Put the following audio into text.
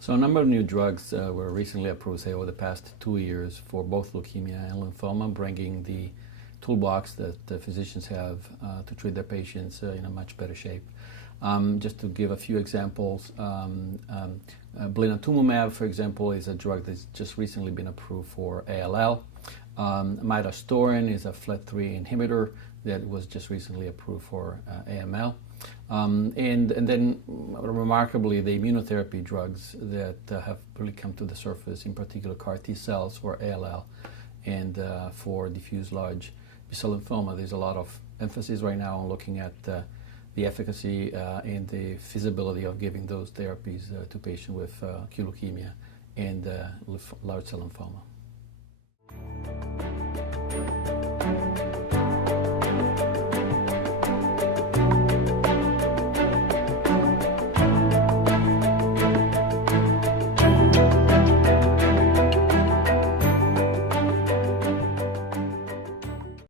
So a number of new drugs were recently approved, say, over the past 2 years for both leukemia and lymphoma, bringing the toolbox that physicians have to treat their patients in a much better shape. Just to give a few examples, blinatumomab, for example, is a drug that's just recently been approved for ALL. Midostaurin is a FLT3 inhibitor that was just recently approved for AML. And then, remarkably, the immunotherapy drugs that have really come to the surface, in particular CAR T cells for ALL and for diffuse large B-cell lymphoma. There's a lot of emphasis right now on looking at the efficacy and the feasibility of giving those therapies to patients with acute leukemia and large cell lymphoma.